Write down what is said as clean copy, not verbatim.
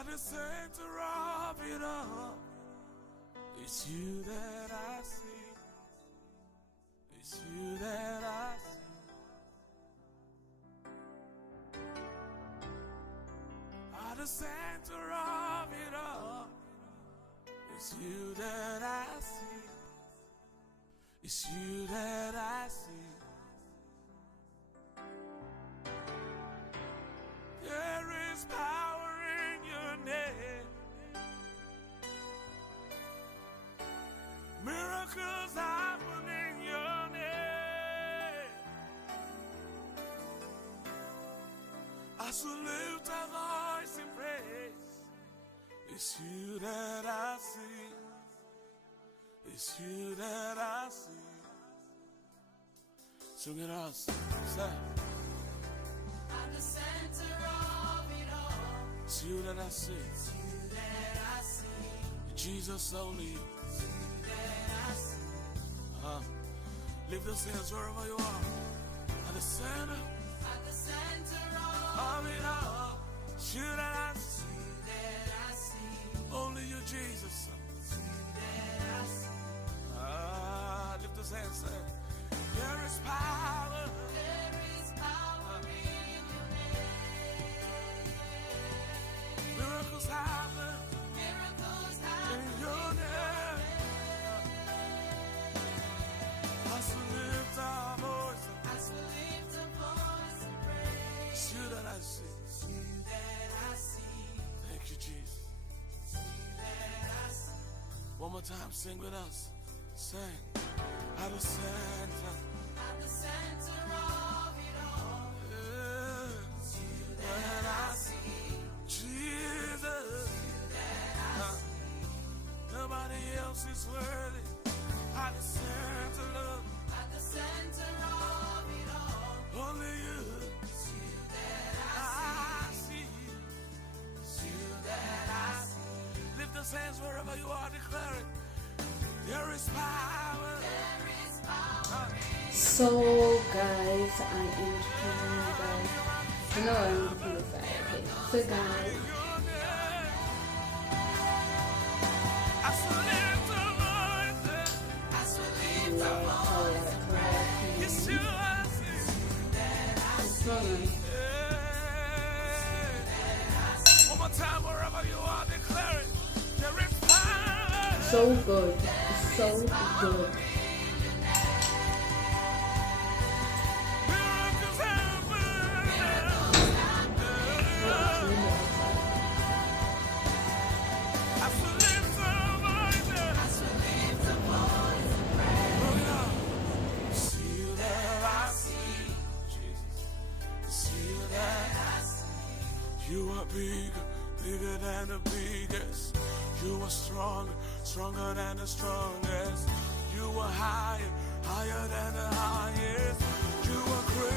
At the center of it all, it's you that I see. It's you that I see. At the center of it all, it's you that I see. It's you that I see. There is power in your name. Miracles happen in your name. As we lift our voice in praise, it's you that I see. It's you that I see. Sing it out, say. At the center of it all, It's you that I see. it's you that I see. Jesus only. It's you that I see. Lift those hands wherever you are. At the center At the center of it all, it's you that I see. you that I see. Only you, Jesus. It's you that I see. Lift those hands, say. There is power. There is power in your name. Miracles happen Miracles in happen your name. As we lift our voice, as we lift a voice of praise. it's you that I see. It's you that I see. Thank you, Jesus. It's you that I see. One more time, sing with us. Sing. At the center. At the center of it all, it's you that I see. Jesus. Nobody else is worthy. At the center, Lord. At the center of it all, Only you. it's you that I see. it's you that I see. Lift those hands wherever you are, declaring there is power. There is power So guys, I am telling you guys. I know I'm looking this side. Okay. So guys, Your name. I salute the voices. as we lift yeah, a voice. correct. It's you I see. It's fun. One more time, wherever you are, declaring there is power. So good. It's so good. Miracles happen. As we lift our voices. As we lift a voice, Bring it up. See you that I see. Jesus. See you that I see. you are bigger, bigger than the biggest. You are stronger, stronger than the strongest. You are higher, higher than the highest. You are great.